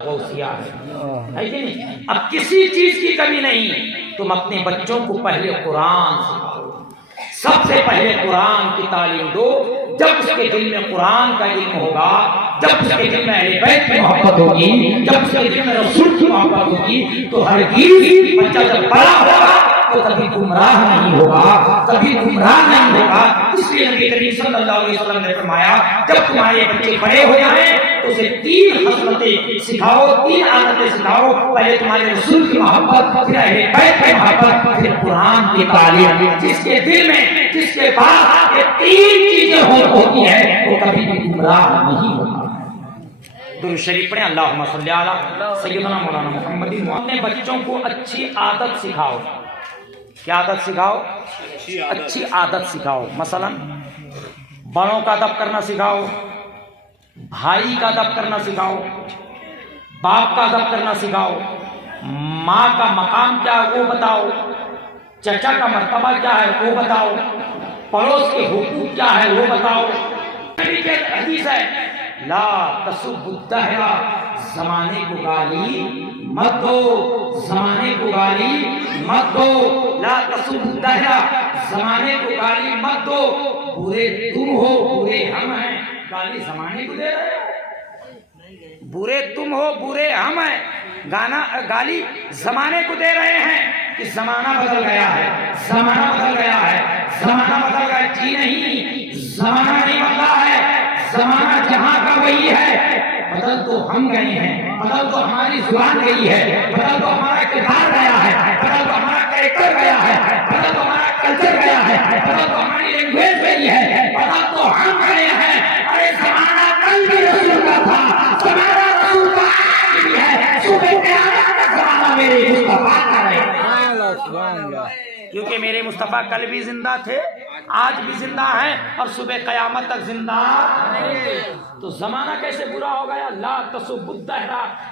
ہے کہ نہیں؟ اب کسی چیز کی کمی نہیں، تم اپنے بچوں کو پہلے قرآن سکھاؤ، سب سے پہلے قرآن کی تعلیم دو۔ جب اس کے دل میں قرآن کا علم ہوگا، جب اس کے دل میں اہل بیت کی محبت ہوگی، جب اس کے دل میں رسول کی محبت ہوگی، تو ہرگز بچہ جب بڑا ہوگا تو کبھی گمراہ نہیں ہوگا، کبھی گمراہ نہیں ہوگا۔ اس لیے نبی کریم صلی اللہ علیہ وسلم نے فرمایا جب تمہارے بچے بڑے ہو جائیں تو اسے 3 خصلتیں سکھاؤ، 3 عادتیں سکھاؤ، پہلے تمہارے رسول کی محبت، پھر اہل بیت کی محبت، پھر قرآن کی تعلیم۔ جس کے دل میں، جس کے پاس یہ 3 چیزیں ہوتی ہیں وہ کبھی بھی گمراہ نہیں ہوگا۔ درود شریف پڑھیں، اللہم صلی علی سیدنا مولانا محمد۔ اپنے بچوں کو اچھی عادت سکھاؤ۔ کیا عادت سکھاؤ؟ اچھی عادت سکھاؤ۔ مثلا بڑوں کا ادب کرنا سکھاؤ، بھائی کا ادب کرنا سکھاؤ، باپ کا ادب کرنا سکھاؤ، ماں کا مقام کیا ہے وہ بتاؤ، چچا کا مرتبہ کیا ہے وہ بتاؤ، پڑوس کے حقوق کیا ہے وہ بتاؤ۔ حدیث ہے لا تسب الدہر، زمانے کو گالی مت دو، زمانے کو گالی مت دو، لا تسب الدہر، زمانے کو گالی مت دو، برے تم ہو برے ہم ہیں۔ گالی زمانے کو دے رہے ہو، برے تم ہو برے ہم ہیں، گالی زمانے کو دے رہے ہیں کہ زمانہ بدل گیا ہے، زمانہ بدل گیا ہے، زمانہ بدل گیا۔ جی نہیں، زمانہ نہیں بدلا ہے، زمانہ جہاں کا وہی ہے۔ بدل تو ہم گئے ہیں، بدل تو ہماری زبان گئی ہے، بدل تو ہمارا کردار گیا ہے، بدل تو ہمارا کریکٹر گیا ہے، بدل تو ہمارا کلچر گیا ہے، بدل تو ہماری لینگویج گئی ہے، بدل تو ہم گئے ہیں۔ ارے زمانہ کل بھی رسول کا تھا، زمانہ رسول کا آج بھی ہے، صبح قیامت کا زمانہ میرے مصطفیٰ کا رہے گا۔ کیونکہ میرے مصطفیٰ کل بھی زندہ تھے، آج بھی زندہ ہیں اور صبح قیامت تک زندہ ہیں۔ تو زمانہ کیسے برا ہو گیا؟ لا تسب الدہر،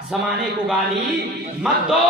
زمانے کو گالی مت دو۔